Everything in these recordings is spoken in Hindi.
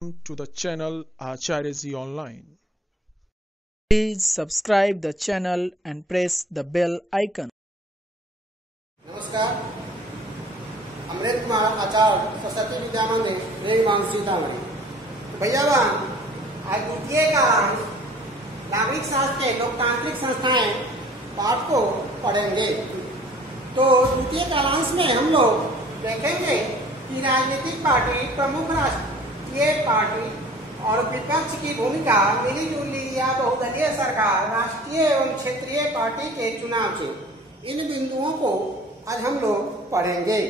To the channel Acharya Ji Online. Please subscribe the channel and press the bell icon. नमस्कार। अमृत कुमार आचार्य सरस्वती विद्या मंदिर रेणुमांग सीतामढ़ी। भैया आज द्वितीय का नागरिक शास्त्र के लोकतांत्रिक संस्थाएं पाठ को पढ़ेंगे। तो द्वितीय कालांश में हम लोग देखेंगे कि राजनीतिक पार्टी, प्रमुख राष्ट्रीय पार्टी और विपक्ष की भूमिका, मिली जुली या बहुदलीय सरकार, राष्ट्रीय एवं क्षेत्रीय पार्टी के चुनाव से इन बिंदुओं को आज हम लोग पढ़ेंगे।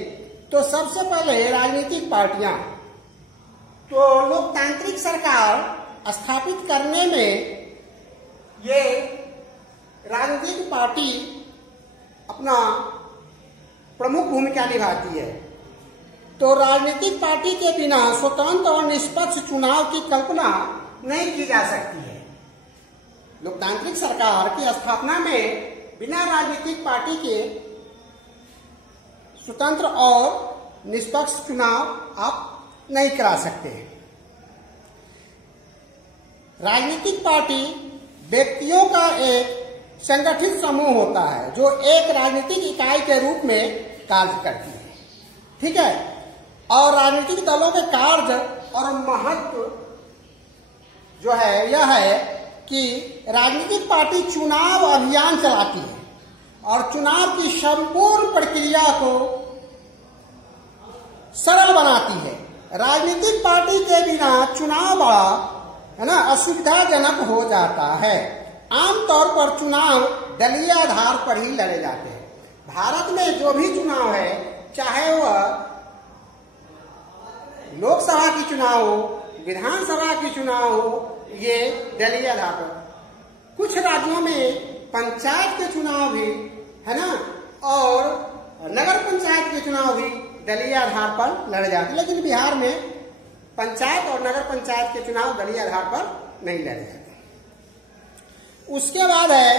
तो सबसे पहले राजनीतिक पार्टियां। तो लोकतांत्रिक सरकार स्थापित करने में ये राजनीतिक पार्टी अपना प्रमुख भूमिका निभाती है। तो राजनीतिक पार्टी के बिना स्वतंत्र और निष्पक्ष चुनाव की कल्पना नहीं की जा सकती है। लोकतांत्रिक सरकार की स्थापना में बिना राजनीतिक पार्टी के स्वतंत्र और निष्पक्ष चुनाव आप नहीं करा सकते। राजनीतिक पार्टी व्यक्तियों का एक संगठित समूह होता है जो एक राजनीतिक इकाई के रूप में कार्य करती है। ठीक है। और राजनीतिक दलों के कार्य और महत्व जो है यह है कि राजनीतिक पार्टी चुनाव अभियान चलाती है और चुनाव की संपूर्ण प्रक्रिया को सरल बनाती है। राजनीतिक पार्टी के बिना चुनाव बड़ा असुविधाजनक हो जाता है। आमतौर पर चुनाव दलीय आधार पर ही लड़े जाते हैं। भारत में जो भी चुनाव है, चाहे वह लोकसभा की चुनाव हो, विधानसभा की चुनाव हो, ये दलीय आधार पर। कुछ राज्यों में पंचायत के चुनाव भी है ना, और नगर पंचायत के चुनाव भी दलीय आधार पर लड़े जाते हैं। लेकिन बिहार में पंचायत और नगर पंचायत के चुनाव दलीय आधार पर नहीं लड़े जाते। उसके बाद है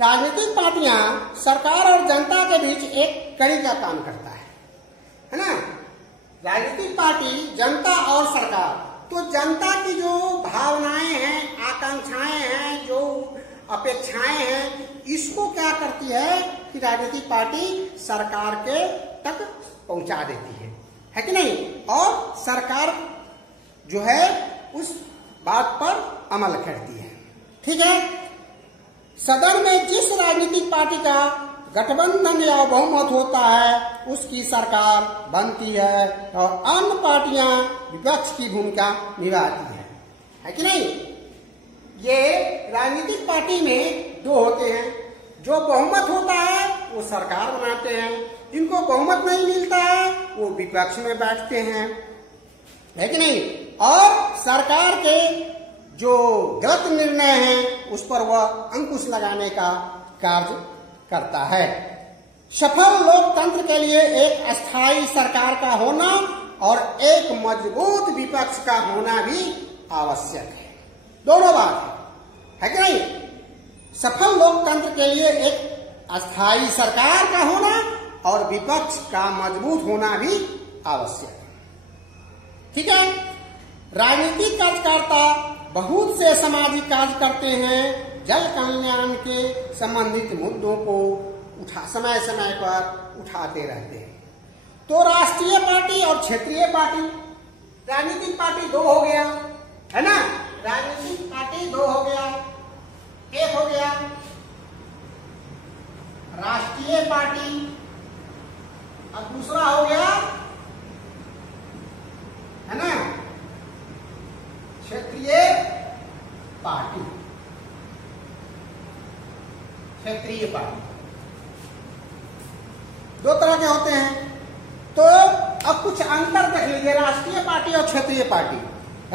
राजनीतिक पार्टियां सरकार और जनता के बीच एक कड़ी का काम करता है ना। राजनीतिक पार्टी, जनता और सरकार। तो जनता की जो भावनाएं हैं, आकांक्षाएं हैं, जो अपेक्षाएं हैं, इसको क्या करती है कि राजनीतिक पार्टी सरकार के तक पहुंचा देती है कि नहीं। और सरकार जो है उस बात पर अमल करती है। ठीक है। सदन में जिस राजनीतिक पार्टी का गठबंधन या बहुमत होता है उसकी सरकार बनती है और अन्य पार्टियां विपक्ष की भूमिका निभाती है कि नहीं। ये राजनीतिक पार्टी में दो होते हैं। जो बहुमत होता है वो सरकार बनाते हैं, जिनको बहुमत नहीं मिलता है वो विपक्ष में बैठते हैं, है कि नहीं। और सरकार के जो गलत निर्णय हैं उस पर वह अंकुश लगाने का कार्य करता है। सफल लोकतंत्र के लिए एक अस्थायी सरकार का होना और एक मजबूत विपक्ष का होना भी आवश्यक है। दोनों बात है कि नहीं। सफल लोकतंत्र के लिए एक अस्थायी सरकार का होना और विपक्ष का मजबूत होना भी आवश्यक है। ठीक है। राजनीतिक कार्यकर्ता बहुत से सामाजिक कार्य करते हैं, जल कल्याण के संबंधित मुद्दों को समय समय पर उठाते रहते हैं। तो राष्ट्रीय पार्टी और क्षेत्रीय पार्टी, राजनीतिक पार्टी दो हो गया है ना। राजनीतिक पार्टी दो हो गया। एक हो गया राष्ट्रीय पार्टी और दूसरा हो गया है ना क्षेत्रीय पार्टी। क्षेत्रीय पार्टी दो तरह के होते हैं। तो अब कुछ अंतर देख लीजिए राष्ट्रीय पार्टी और क्षेत्रीय पार्टी।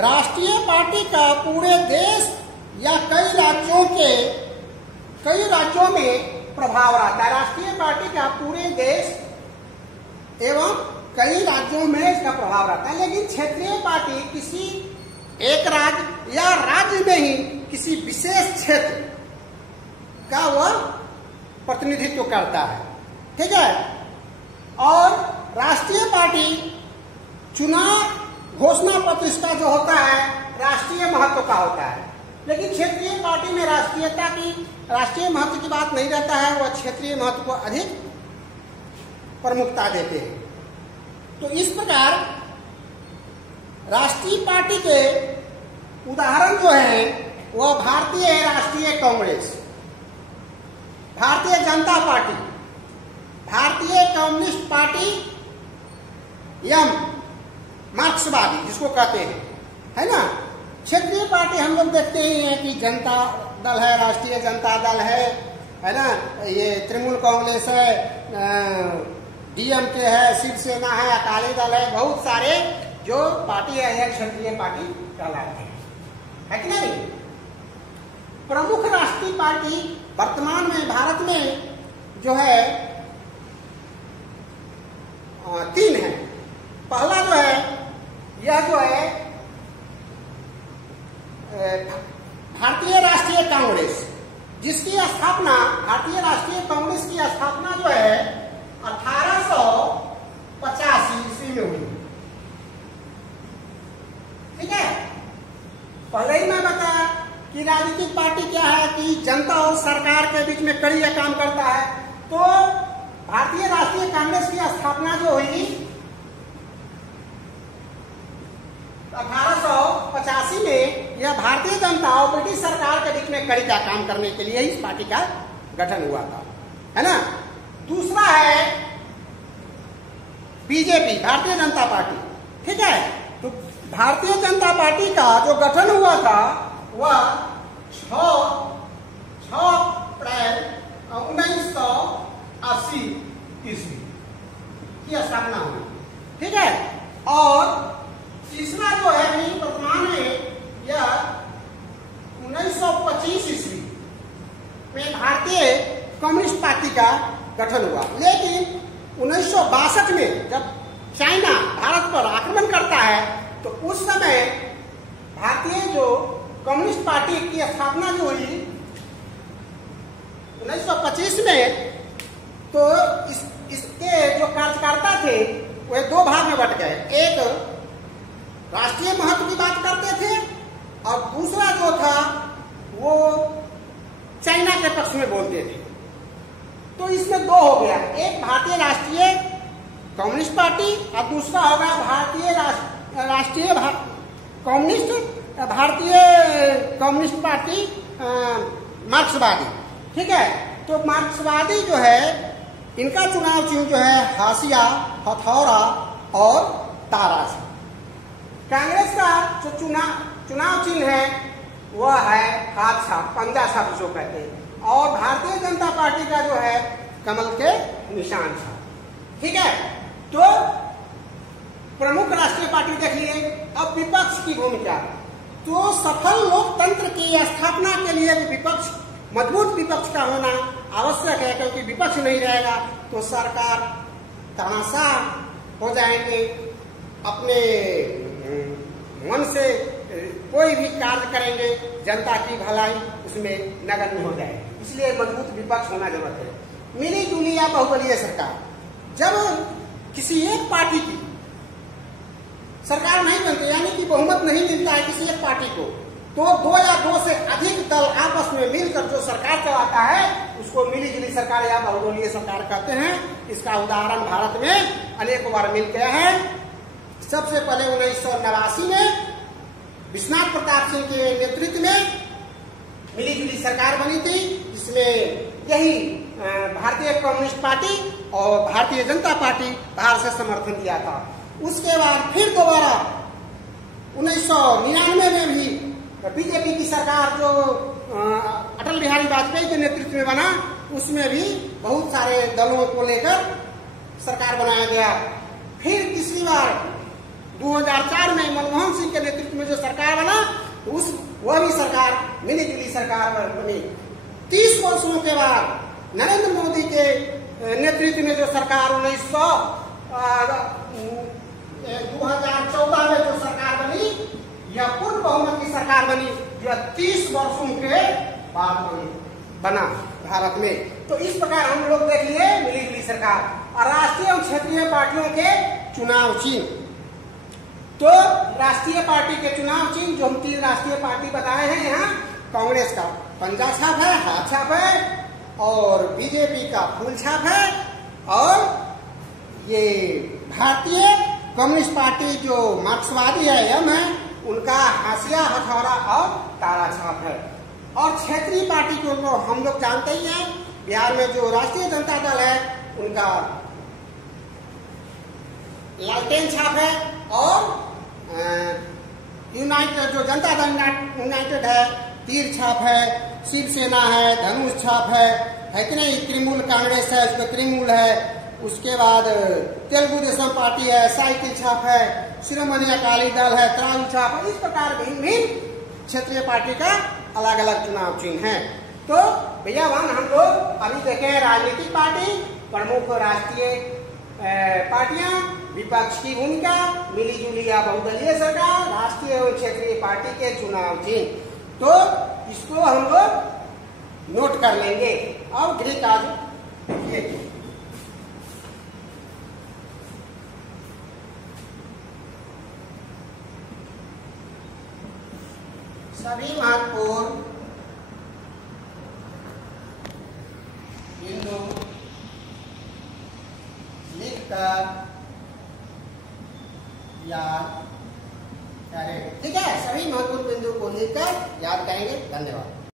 राष्ट्रीय पार्टी का पूरे देश या कई राज्यों में प्रभाव रहता है। राष्ट्रीय पार्टी का पूरे देश एवं कई राज्यों में इसका प्रभाव रहता है। लेकिन क्षेत्रीय पार्टी किसी एक राज्य या राज्य में ही किसी विशेष क्षेत्र का वह प्रतिनिधित्व करता है। ठीक है। और राष्ट्रीय पार्टी चुनाव घोषणा पत्र इसका जो होता है राष्ट्रीय महत्व का होता है, लेकिन क्षेत्रीय पार्टी में राष्ट्रीय महत्व की बात नहीं रहता है, वह क्षेत्रीय महत्व को अधिक प्रमुखता देते हैं। तो इस प्रकार राष्ट्रीय पार्टी के उदाहरण जो है वह भारतीय राष्ट्रीय कांग्रेस, भारतीय जनता पार्टी, भारतीय कम्युनिस्ट पार्टी एवं मार्क्सवादी जिसको कहते हैं, है ना। क्षेत्रीय पार्टी हम लोग देखते ही हैं कि जनता दल है, राष्ट्रीय जनता दल है ना, ये तृणमूल कांग्रेस है, डीएमके है, शिवसेना है, अकाली दल है, बहुत सारे जो पार्टी है क्षेत्रीय पार्टी कहलाते हैं, है कि नहीं। प्रमुख राष्ट्रीय पार्टी वर्तमान में भारत में जो है 3 है। पहला जो है यह जो है भारतीय राष्ट्रीय कांग्रेस, जिसकी स्थापना, भारतीय राष्ट्रीय कांग्रेस की स्थापना जो है 1885 ईस्वी में हुई। ठीक है, पहले ही मैं बताया कि राजनीतिक पार्टी क्या है कि जनता और सरकार के बीच में कड़ी काम करता है। तो भारतीय राष्ट्रीय कांग्रेस की स्थापना जो हुई 1885 में, यह भारतीय जनता और ब्रिटिश सरकार के बीच में कड़ी का काम करने के लिए इस पार्टी का गठन हुआ था, है ना। दूसरा है बीजेपी, भारतीय जनता पार्टी। ठीक है, तो भारतीय जनता पार्टी का जो गठन हुआ था वह 6 अप्रैल 1980 ईस्वी की स्थापना हुई। ठीक है, और तीसरा जो है वर्तमान में यह 1925 ईस्वी में भारतीय कम्युनिस्ट पार्टी का गठन हुआ। लेकिन 1962 में जब चाइना भारत पर आक्रमण करता है तो उस समय भारतीय जो कम्युनिस्ट पार्टी की स्थापना जो हुई 1925 में, तो इसके जो कार्यकर्ता थे वह 2 भाग में बट गए। एक राष्ट्रीय महत्व की बात करते थे और दूसरा जो था वो चाइना के पक्ष में बोलते थे। तो इसमें 2 हो गया, एक भारतीय राष्ट्रीय कम्युनिस्ट पार्टी और दूसरा होगा भारतीय राष्ट्रीय कम्युनिस्ट पार्टी मार्क्सवादी। ठीक है, तो मार्क्सवादी जो है इनका चुनाव चिन्ह जो है हाशिया, हथौड़ा और तारा से। कांग्रेस का जो चुनाव चिन्ह है वह है हाथ छाप, पंजा छाप जो कहते हैं, और भारतीय जनता पार्टी का जो है कमल के निशान छाप। ठीक है, तो प्रमुख राष्ट्रीय पार्टी देख लिए। अब विपक्ष की भूमिका, तो सफल लोकतंत्र की स्थापना के लिए विपक्ष, मजबूत विपक्ष का होना आवश्यक है, क्योंकि विपक्ष नहीं रहेगा तो सरकार तानाशाह हो जाएंगे, अपने मन से कोई भी कार्य करेंगे, जनता की भलाई उसमें नगण्य हो जाए। इसलिए मजबूत विपक्ष होना जरूरत है। मिली जुली या बहुदलीय सरकार, जब किसी एक पार्टी की सरकार नहीं बनती, यानी कि बहुमत नहीं मिलता है किसी एक पार्टी को, तो 2 या 2 से अधिक दल आपस में मिलकर जो सरकार चलाता है उसको मिली जुली सरकार या बहुदलीय सरकार कहते हैं। इसका उदाहरण भारत में अनेक बार मिल गया है। सबसे पहले 1989 में विश्वनाथ प्रताप सिंह के नेतृत्व में मिली जुली सरकार बनी थी, जिसमें यही भारतीय कम्युनिस्ट पार्टी और भारतीय जनता पार्टी बाहर से समर्थन दिया था। उसके बाद फिर दोबारा 1999 में भी बीजेपी की सरकार जो अटल बिहारी वाजपेयी के नेतृत्व में बना, उसमें भी बहुत सारे दलों को लेकर सरकार बनाया गया। फिर तीसरी बार 2004 में मनमोहन सिंह के नेतृत्व में जो सरकार बना, वह भी सरकार मिली जुली सरकार बनी। 30 वर्षों के बाद नरेंद्र मोदी के नेतृत्व में जो सरकार 2014 में जो सरकार बनी, यह पूर्ण बहुमत की सरकार बनी, यह 30 वर्षों के बाद बना भारत में। तो इस प्रकार हम लोग देख लिए मिली जुली सरकार और राष्ट्रीय और क्षेत्रीय पार्टियों के चुनाव चिन्ह। तो राष्ट्रीय पार्टी के चुनाव चिन्ह जो हम 3 राष्ट्रीय पार्टी बताए हैं यहाँ, कांग्रेस का पंजा छाप है, हाथ छाप है, और बीजेपी का फूल छाप है, और ये भारतीय कम्युनिस्ट पार्टी जो मार्क्सवादी है एम है, उनका हाशिया, हथौड़ा और तारा छाप है। और क्षेत्रीय पार्टी को हम लोग जानते ही हैं, बिहार में जो राष्ट्रीय जनता दल है उनका लालटेन छाप है, और यूनाइटेड जो जनता दल यूनाइटेड है तीर छाप है, शिवसेना है धनुष छाप है कि नहीं, तृणमूल कांग्रेस है उसका तृणमूल है, उसके बाद तेलुगु देशम पार्टी है साइकिल छाप है, शिरोमणि अकाली दल है त्राल छाप है। इस प्रकार भिन्न भिन्न क्षेत्रीय पार्टी का अलग अलग चुनाव चिन्ह है। तो भैया वन हम लोग अभी देखे राजनीतिक पार्टी, प्रमुख राष्ट्रीय पार्टियां, विपक्ष की भूमिका, मिली जुली या बहुदलीय सरकार, राष्ट्रीय एवं क्षेत्रीय पार्टी के चुनाव चिन्ह। तो इसको हम लोग नोट कर लेंगे। और गृह कार्य देखिए, सभी महत्वपूर्ण बिंदु लिखकर याद करें। ठीक है, सभी महत्वपूर्ण बिंदु को लिखकर याद करेंगे। धन्यवाद।